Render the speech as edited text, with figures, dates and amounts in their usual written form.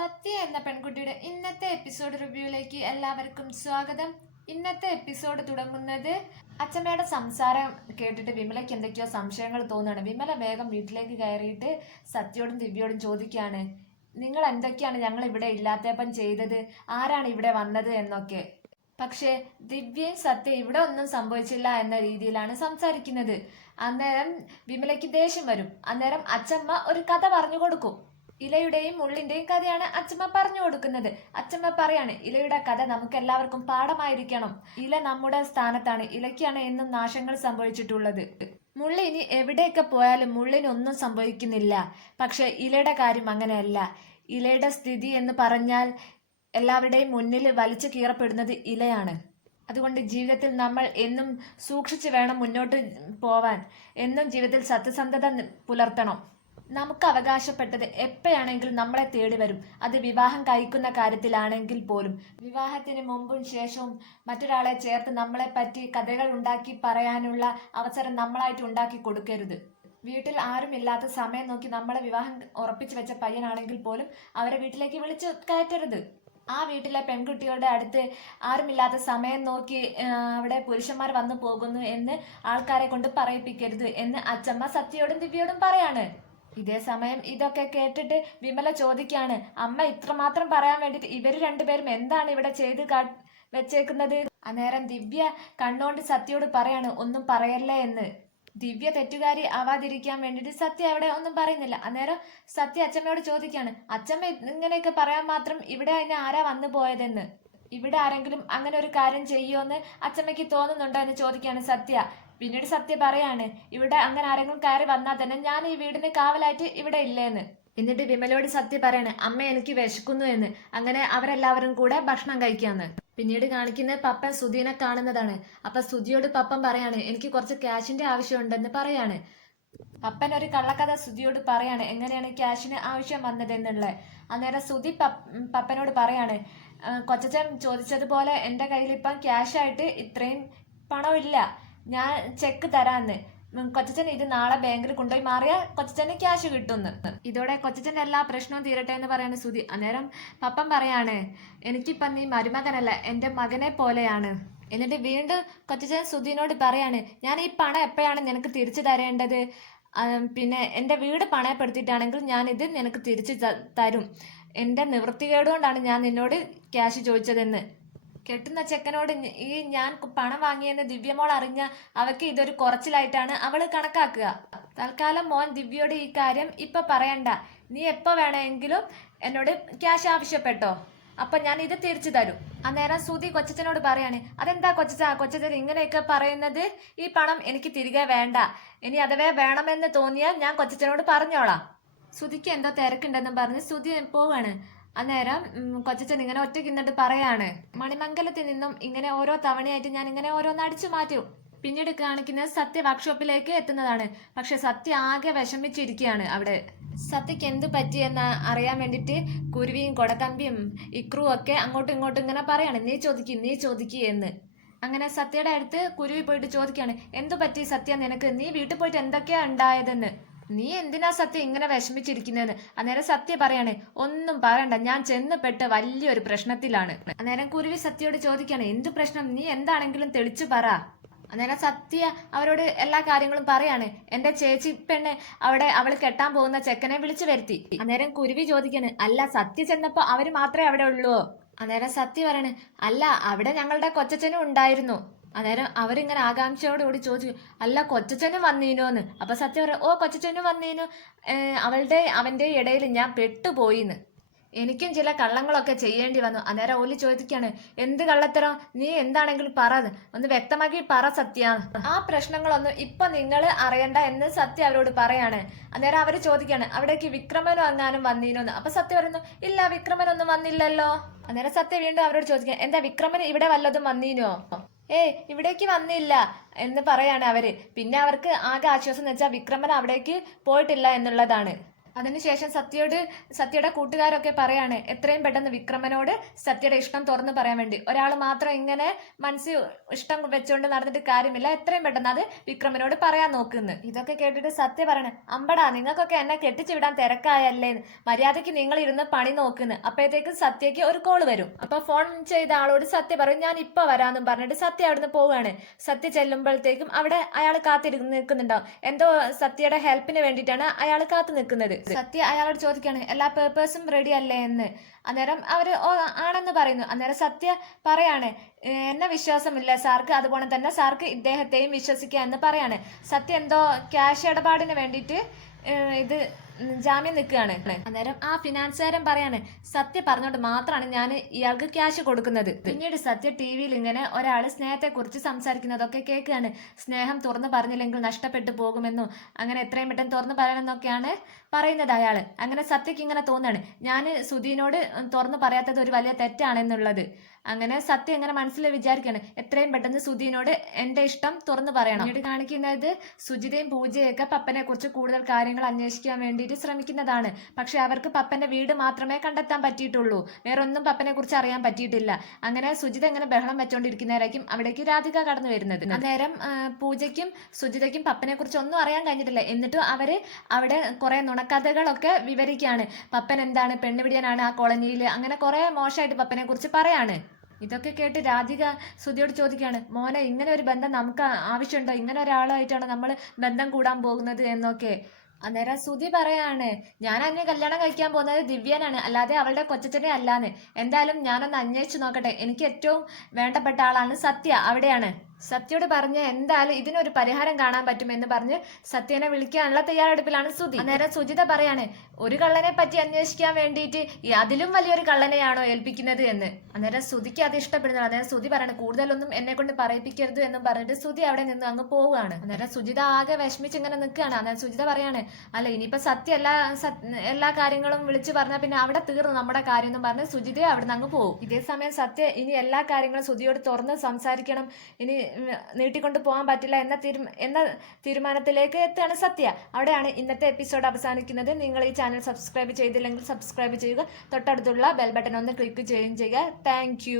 സത്യ എന്ന പെൺകുട്ടിയുടെ ഇന്നത്തെ എപ്പിസോഡ് റിവ്യൂയിലേക്ക് എല്ലാവർക്കും സ്വാഗതം. ഇന്നത്തെ എപ്പിസോഡ് തുടങ്ങുന്നത് അച്ഛമ്മയുടെ സംസാരം കേട്ടിട്ട് വിമലയ്ക്ക് എന്തൊക്കെയോ സംശയങ്ങൾ തോന്നുകയാണ്. വിമല വേഗം വീട്ടിലേക്ക് കയറിയിട്ട് സത്യയോടും ദിവ്യയോടും ചോദിക്കുകയാണ്, നിങ്ങൾ എന്തൊക്കെയാണ് ഞങ്ങൾ ഇവിടെ ഇല്ലാത്തപ്പം ചെയ്തത്, ആരാണ് ഇവിടെ വന്നത് എന്നൊക്കെ. പക്ഷേ ദിവ്യയും സത്യ ഇവിടെ ഒന്നും സംഭവിച്ചില്ല എന്ന രീതിയിലാണ് സംസാരിക്കുന്നത്. അന്നേരം വിമലയ്ക്ക് ദേഷ്യം വരും. അന്നേരം അച്ഛമ്മ ഒരു കഥ പറഞ്ഞു കൊടുക്കും. ഇലയുടെയും മുള്ളിന്റെയും കഥയാണ് അച്ഛമ്മ പറഞ്ഞു കൊടുക്കുന്നത്. അച്ഛമ്മ പറയാണ്, ഇലയുടെ കഥ നമുക്ക് എല്ലാവർക്കും പാഠമായിരിക്കണം. ഇല നമ്മുടെ സ്ഥാനത്താണ്, ഇലയ്ക്കാണ് എന്നും നാശങ്ങൾ സംഭവിച്ചിട്ടുള്ളത്. മുള്ളി ഇനി എവിടെയൊക്കെ പോയാലും മുള്ളിനൊന്നും സംഭവിക്കുന്നില്ല. പക്ഷെ ഇലയുടെ കാര്യം അങ്ങനെയല്ല. ഇലയുടെ സ്ഥിതി എന്ന് പറഞ്ഞാൽ എല്ലാവരുടെയും മുന്നിൽ വലിച്ചു കീറപ്പെടുന്നത് ഇലയാണ്. അതുകൊണ്ട് ജീവിതത്തിൽ നമ്മൾ എന്നും സൂക്ഷിച്ചു വേണം മുന്നോട്ട് പോവാൻ. എന്നും ജീവിതത്തിൽ സത്യസന്ധത പുലർത്തണം. നമുക്ക് അവകാശപ്പെട്ടത് എപ്പോഴാണെങ്കിലും നമ്മളെ തേടി വരും. അത് വിവാഹം കഴിക്കുന്ന കാര്യത്തിലാണെങ്കിൽ പോലും. വിവാഹത്തിന് മുമ്പും ശേഷവും മറ്റൊരാളെ ചേർത്ത് നമ്മളെ പറ്റി കഥകൾ ഉണ്ടാക്കി പറയാനുള്ള അവസരം നമ്മളായിട്ട് ഉണ്ടാക്കി കൊടുക്കരുത്. വീട്ടിൽ ആരുമില്ലാത്ത സമയം നോക്കി നമ്മളെ വിവാഹം ഉറപ്പിച്ചു വെച്ച പയ്യനാണെങ്കിൽ പോലും അവരെ വീട്ടിലേക്ക് വിളിച്ചു കയറ്റരുത്. ആ വീട്ടിലെ പെൺകുട്ടികളുടെ അടുത്ത് ആരുമില്ലാത്ത സമയം നോക്കി അവിടെ പുരുഷന്മാർ വന്നു പോകുന്നു എന്ന് ആൾക്കാരെ കൊണ്ട് പറയിപ്പിക്കരുത് എന്ന് അച്ഛമ്മ സത്യയോടും ദിവ്യയോടും പറയാണ്. ഇതേ സമയം ഇതൊക്കെ കേട്ടിട്ട് വിമല ചോദിക്കാണ്, അമ്മ ഇത്രമാത്രം പറയാൻ വേണ്ടിട്ട് ഇവര് രണ്ടുപേരും എന്താണ് ഇവിടെ ചെയ്ത് വെച്ചേക്കുന്നത്. അന്നേരം ദിവ്യ കണ്ണുകൊണ്ട് സത്യയോട് പറയാണ്, ഒന്നും പറയല്ലേ എന്ന്. ദിവ്യ തെറ്റുകാരി ആവാതിരിക്കാൻ വേണ്ടിട്ട് സത്യ അവിടെ ഒന്നും പറയുന്നില്ല. അന്നേരം സത്യ അച്ഛമ്മയോട് ചോദിക്കാണ്, അച്ഛമ്മ ഇങ്ങനെയൊക്കെ പറയാൻ മാത്രം ഇവിടെ അതിന് ആരാ വന്നു പോയതെന്ന്. ഇവിടെ ആരെങ്കിലും അങ്ങനെ ഒരു കാര്യം ചെയ്യുമോന്ന് അച്ഛമ്മയ്ക്ക് തോന്നുന്നുണ്ടോ എന്ന് ചോദിക്കാണ് സത്യ. പിന്നീട് സത്യ പറയാണ്, ഇവിടെ അങ്ങനെ ആരെങ്കിലും കയറി വന്നാൽ തന്നെ ഞാൻ ഈ വീടിന് കാവലായിട്ട് ഇവിടെ ഇല്ലേന്ന്. എന്നിട്ട് വിമലയോട് സത്യ പറയാണ്, അമ്മ എനിക്ക് വിശക്കുന്നു എന്ന്. അങ്ങനെ അവരെല്ലാവരും കൂടെ ഭക്ഷണം കഴിക്കാന്ന്. പിന്നീട് കാണിക്കുന്നത് പപ്പൻ സുധീനെ കാണുന്നതാണ്. അപ്പൊ സുധിയോട് പപ്പൻ പറയാണ്, എനിക്ക് കുറച്ച് ക്യാഷിന്റെ ആവശ്യമുണ്ടെന്ന് പറയാണ്. പപ്പൻ ഒരു കള്ളക്കഥ സുധിയോട് പറയാണ് എങ്ങനെയാണ് ക്യാഷിന് ആവശ്യം വന്നതെന്നുള്ളത്. അന്നേരം സുധി പപ്പനോട് പറയാണ്, കൊച്ചച്ചൻ ചോദിച്ചതുപോലെ എൻ്റെ കയ്യിൽ ഇപ്പം ക്യാഷായിട്ട് ഇത്രയും പണമില്ല, ഞാൻ ചെക്ക് തരാന്ന്. കൊച്ചച്ചൻ ഇത് നാളെ ബാങ്കിൽ കൊണ്ടുപോയി മാറിയാൽ കൊച്ചച്ചന് ക്യാഷ് കിട്ടുന്നു. ഇതോടെ കൊച്ചച്ചൻ്റെ എല്ലാ പ്രശ്നവും തീരട്ടെ എന്ന് പറയാണ് സുധി. അന്നേരം പപ്പൻ പറയാണ്, എനിക്കിപ്പം നീ മരുമകനല്ല, എൻ്റെ മകനെ പോലെയാണ്. എന്നിട്ട് വീണ്ടും കൊച്ചച്ചൻ സുധീനോട് പറയാണ്, ഞാൻ ഈ പണം എപ്പോഴാണ് നിനക്ക് തിരിച്ചു തരേണ്ടത്, പിന്നെ എൻ്റെ വീട് പണയപ്പെടുത്തിയിട്ടാണെങ്കിൽ ഞാനിത് നിനക്ക് തിരിച്ചു തരും. എൻ്റെ നിവൃത്തികേടുകൊണ്ടാണ് ഞാൻ നിന്നോട് ക്യാഷ് ചോദിച്ചതെന്ന്. കെട്ടുന്ന ചെക്കനോട് ഈ ഞാൻ പണം വാങ്ങിയെന്ന് ദിവ്യമോൾ അറിഞ്ഞ അവക്ക് ഇതൊരു കുറച്ചിലായിട്ടാണ് അവള് കണക്കാക്കുക. തൽക്കാലം മോൻ ദിവ്യയോട് ഈ കാര്യം ഇപ്പൊ പറയണ്ട, നീ എപ്പോ വേണമെങ്കിലും എന്നോട് ക്യാഷ് ആവശ്യപ്പെട്ടോ, അപ്പൊ ഞാൻ ഇത് തിരിച്ചു തരും. അന്നേരം സുധി കൊച്ചച്ചനോട് പറയാണ്, അതെന്താ കൊച്ചച്ചൻ ഇങ്ങനെയൊക്കെ പറയുന്നത്, ഈ പണം എനിക്ക് തിരികെ വേണ്ട, ഇനി അഥവാ വേണമെന്ന് തോന്നിയാൽ ഞാൻ കൊച്ചച്ചനോട് പറഞ്ഞോളാം. സുധിക്ക് എന്തോ തിരക്കുണ്ടെന്നും പറഞ്ഞ് സുധി പോവാണ്. അന്നേരം കൊച്ചച്ചൻ ഇങ്ങനെ ഒറ്റയ്ക്ക് നിന്നിട്ട് പറയാണ്, മണിമംഗലത്തിൽ നിന്നും ഇങ്ങനെ ഓരോ തവണയായിട്ട് ഞാൻ ഇങ്ങനെ ഓരോന്ന് അടിച്ചു മാറ്റും. പിന്നീട് കാണിക്കുന്നത് സത്യ വർക്ക്ഷോപ്പിലേക്ക് എത്തുന്നതാണ്. പക്ഷെ സത്യ ആകെ വിഷമിച്ചിരിക്കുകയാണ്. അവിടെ സത്യക്ക് എന്ത് പറ്റിയെന്ന് അറിയാൻ വേണ്ടിയിട്ട് കുരുവിയും കൊടക്കമ്പിയും ഇക്രു ഒക്കെ അങ്ങോട്ടും ഇങ്ങോട്ടും ഇങ്ങനെ പറയാണ്, നീ ചോദിക്ക് എന്ന്. അങ്ങനെ സത്യയുടെ അടുത്ത് കുരുവി പോയിട്ട് ചോദിക്കുകയാണ്, എന്തു പറ്റി സത്യ നിനക്ക്, നീ വീട്ടിൽ പോയിട്ട് എന്തൊക്കെയാ ഉണ്ടായതെന്ന്. നീ എന്തിനാ സത്യ ഇങ്ങനെ വിഷമിച്ചിരിക്കുന്നതെന്ന്. അന്നേരം സത്യ പറയാണ്, ഒന്നും പറയണ്ട, ഞാൻ ചെന്നപ്പെട്ട് വലിയൊരു പ്രശ്നത്തിലാണ്. അന്നേരം കുരുവി സത്യയോട് ചോദിക്കാണ്, എന്ത് പ്രശ്നം, നീ എന്താണെങ്കിലും തെളിച്ചു പറ. അന്നേരം സത്യ അവരോട് എല്ലാ കാര്യങ്ങളും പറയാണ്. എന്റെ ചേച്ചി പെണ്ണ് അവിടെ അവൾ കെട്ടാൻ പോകുന്ന ചെക്കനെ വിളിച്ചു വരുത്തി. അന്നേരം കുരുവി ചോദിക്കാണ്, അല്ല സത്യ ചെന്നപ്പോ അവര് മാത്രമേ അവിടെ ഉള്ളൂ. അന്നേരം സത്യ പറയാണ്, അല്ല അവിടെ ഞങ്ങളുടെ കൊച്ചച്ചനും ഉണ്ടായിരുന്നു. അന്നേരം അവരിങ്ങനെ ആകാംക്ഷയോടുകൂടി ചോദിച്ചു, അല്ല കൊച്ചച്ചനും വന്നീനോന്ന്. അപ്പൊ സത്യം പറയാം, ഓ കൊച്ചച്ചനും വന്നീനു, അവന്റെ ഇടയിൽ ഞാൻ പെട്ടുപോയിന്ന്. എനിക്കും ചില കള്ളങ്ങളൊക്കെ ചെയ്യേണ്ടി വന്നു. അന്നേരം ഓലി ചോദിക്കാണ്, എന്ത് കള്ളത്തരം, നീ എന്താണെങ്കിലും പറ, ഒന്ന് വ്യക്തമാക്കി പറ സത്യ, ആ പ്രശ്നങ്ങളൊന്നും ഇപ്പൊ നിങ്ങൾ അറിയണ്ട എന്ന് സത്യ അവരോട് പറയാണ്. അന്നേരം അവര് ചോദിക്കാണ്, അവിടേക്ക് വിക്രമനോ എങ്ങാനും വന്നീനോന്ന്. അപ്പൊ സത്യ പറയുന്നു, ഇല്ല വിക്രമനൊന്നും വന്നില്ലല്ലോ. അന്നേരം സത്യ വീണ്ടും അവരോട് ചോദിക്കാൻ, എന്താ വിക്രമൻ ഇവിടെ വല്ലതും വന്നീനോ, ഇവിടേക്ക് വന്നില്ല എന്ന് പറയാണ് അവര്. പിന്നെ അവർക്ക് ആകെ ആശ്വാസം എന്ന് വെച്ചാൽ വിക്രമൻ അവിടേക്ക് പോയിട്ടില്ല എന്നുള്ളതാണ്. അതിനുശേഷം സത്യയുടെ കൂട്ടുകാരൊക്കെ പറയാണ് എത്രയും പെട്ടെന്ന് വിക്രമനോട് സത്യയുടെ ഇഷ്ടം തുറന്നു പറയാൻ വേണ്ടി. ഒരാൾ മാത്രം ഇങ്ങനെ മനസ്സിൽ ഇഷ്ടം വെച്ചുകൊണ്ട് നടന്നിട്ട് കാര്യമില്ല, എത്രയും പെട്ടെന്ന് അത് വിക്രമനോട് പറയാൻ നോക്കുന്നു. ഇതൊക്കെ കേട്ടിട്ട് സത്യ പറയണേ, അമ്പടാ നിങ്ങൾക്കൊക്കെ എന്നെ കെട്ടിച്ചു വിടാൻ തിരക്കായല്ലേ, മര്യാദയ്ക്ക് നിങ്ങൾ ഇരുന്ന് പണി നോക്കുന്നു. അപ്പോഴത്തേക്ക് സത്യക്ക് ഒരു കോള് വരും. അപ്പൊ ഫോൺ ചെയ്ത ആളോട് സത്യ പറയും ഞാൻ ഇപ്പൊ വരാന്നും പറഞ്ഞിട്ട് സത്യ അവിടുന്ന് പോവുകയാണ്. സത്യ ചെല്ലുമ്പോഴത്തേക്കും അവിടെ അയാൾ കാത്തിരുന്ന് നിൽക്കുന്നുണ്ടാവും. എന്തോ സത്യയുടെ ഹെൽപ്പിന് വേണ്ടിയിട്ടാണ് അയാൾ കാത്തു നിൽക്കുന്നത്. സത്യ അയാളോട് ചോദിക്കാണ് എല്ലാ പേപ്പേഴ്സും റെഡി അല്ലേ എന്ന്. അന്നേരം അവര് ആണെന്ന് പറയുന്നു. അന്നേരം സത്യ പറയാണ് എന്നെ വിശ്വാസമില്ല സാർക്ക്, അതുപോലെ തന്നെ സാർക്ക് ഇദ്ദേഹത്തെയും വിശ്വസിക്കുക എന്ന് പറയാണ്. സത്യ എന്തോ ക്യാഷ് ഇടപാടിന് വേണ്ടിയിട്ട് ഇത് ജാമ്യം നിൽക്കുകയാണ്. അന്നേരം ആ ഫിനാൻസുകാരൻ പറയാണ് സത്യ പറഞ്ഞോണ്ട് മാത്രമാണ് ഞാൻ ഇയാൾക്ക് ക്യാഷ് കൊടുക്കുന്നത്. പിന്നീട് സത്യ ടിവിയിൽ ഇങ്ങനെ ഒരാൾ സ്നേഹത്തെക്കുറിച്ച് സംസാരിക്കുന്നതൊക്കെ കേൾക്കുകയാണ്. സ്നേഹം തുറന്നു പറഞ്ഞില്ലെങ്കിൽ നഷ്ടപ്പെട്ടു പോകുമെന്നും അങ്ങനെ എത്രയും പെട്ടെന്ന് തുറന്നു പറയണമെന്നൊക്കെയാണ് പറയുന്നത് അയാള്. അങ്ങനെ സത്യക്ക് ഇങ്ങനെ തോന്നാണ് ഞാൻ സുധീനോട് തുറന്നു പറയാത്തത് ഒരു വലിയ തെറ്റാണെന്നുള്ളത്. അങ്ങനെ സത്യം ഇങ്ങനെ മനസ്സിൽ വിചാരിക്കാണ് എത്രയും പെട്ടെന്ന് സുധീനോട് എന്റെ ഇഷ്ടം തുറന്നു പറയണം. പിന്നീട് കാണിക്കുന്നത് സുജിതയും പൂജയൊക്കെ പപ്പനെ കുറിച്ച് കൂടുതൽ കാര്യങ്ങൾ അന്വേഷിക്കാൻ വേണ്ടിയിട്ട് ശ്രമിക്കുന്നതാണ്. പക്ഷെ അവർക്ക് പപ്പന്റെ വീട് മാത്രമേ കണ്ടെത്താൻ പറ്റിയിട്ടുള്ളൂ, വേറെ ഒന്നും പപ്പനെ കുറിച്ച് അറിയാൻ പറ്റിയിട്ടില്ല. അങ്ങനെ സുജിത ഇങ്ങനെ ബഹളം വെച്ചോണ്ടിരിക്കുന്നവരായിരിക്കും അവിടേക്ക് രാധിക കടന്നു വരുന്നത്. അന്നേരം പൂജയ്ക്കും സുജിതയ്ക്കും പപ്പനെ കുറിച്ച് ഒന്നും അറിയാൻ കഴിഞ്ഞിട്ടില്ല. എന്നിട്ടും അവര് അവിടെ കുറെ നുണക്കഥകളൊക്കെ വിവരിക്കുകയാണ്. പപ്പൻ എന്താണ് പെണ്ണുപിടിയാനാണ് ആ കോളനിയിൽ, അങ്ങനെ കുറെ മോശമായിട്ട് പപ്പനെ കുറിച്ച് പറയാണ്. ഇതൊക്കെ കേട്ട് രാധിക സുധിയോട് ചോദിക്കുകയാണ് മോനെ ഇങ്ങനെ ഒരു ബന്ധം നമുക്ക് ആവശ്യമുണ്ടോ, ഇങ്ങനെ ഒരാളായിട്ടാണ് നമ്മൾ ബന്ധം കൂടാൻ പോകുന്നത് എന്നൊക്കെ. അന്നേരം സുധി പറയാണ് ഞാൻ അന്നെ കല്യാണം കഴിക്കാൻ പോകുന്നത് ദിവ്യനാണ്, അല്ലാതെ അവളുടെ കൊച്ചച്ഛനെ അല്ലാന്ന്. എന്തായാലും ഞാനൊന്ന് അന്വേഷിച്ചു നോക്കട്ടെ, എനിക്ക് ഏറ്റവും വേണ്ടപ്പെട്ട ആളാണ് സത്യ, അവിടെയാണ്. സത്യയോട് പറഞ്ഞ് എന്തായാലും ഇതിനൊരു പരിഹാരം കാണാൻ പറ്റുമെന്ന് പറഞ്ഞ് സത്യനെ വിളിക്കാനുള്ള തയ്യാറെടുപ്പിലാണ് സുധി. അന്നേരം സുജിത പറയാണ് ഒരു കള്ളനെ പറ്റി അന്വേഷിക്കാൻ വേണ്ടിയിട്ട് അതിലും വലിയൊരു കള്ളനെയാണോ ഏൽപ്പിക്കുന്നത് എന്ന്. അന്നേരം സുധിക്ക് അത് ഇഷ്ടപ്പെടുന്നത്. അന്നേരം സുധി പറയാണ് കൂടുതലൊന്നും എന്നെ കൊണ്ട് പറയിപ്പിക്കരുത് എന്നും പറഞ്ഞിട്ട് സുധി അവിടെ നിന്ന് അങ്ങ് പോവുകയാണ്. അന്നേരം സുജിത ആകെ വിഷമിച്ച് ഇങ്ങനെ നിൽക്കുകയാണ്. അന്നേരം സുജിത പറയാണ് അല്ല ഇനിയിപ്പോ സത്യ എല്ലാ കാര്യങ്ങളും വിളിച്ചു പറഞ്ഞാൽ പിന്നെ അവിടെ തീർന്നു നമ്മുടെ കാര്യം എന്നും പറഞ്ഞ് സുജിതയെ അവിടെ നിന്ന് അങ്ങ് പോകും. ഇതേ സമയം സത്യ ഇനി എല്ലാ കാര്യങ്ങളും സുധിയോട് തുറന്ന് സംസാരിക്കണം, ഇനി നീട്ടിക്കൊണ്ട് പോകാൻ പറ്റില്ല എന്ന തീരുമാനത്തിലേക്ക് എത്തുകയാണ് സത്യ. അവിടെയാണ് ഇന്നത്തെ എപ്പിസോഡ് അവസാനിക്കുന്നത്. നിങ്ങൾ ഈ ചാനൽ സബ്സ്ക്രൈബ് ചെയ്തില്ലെങ്കിൽ സബ്സ്ക്രൈബ് ചെയ്യുക, തൊട്ടടുത്തുള്ള ബെൽ ബട്ടൺ ഒന്ന് ക്ലിക്ക് ചെയ്യുകയും ചെയ്യുക. താങ്ക്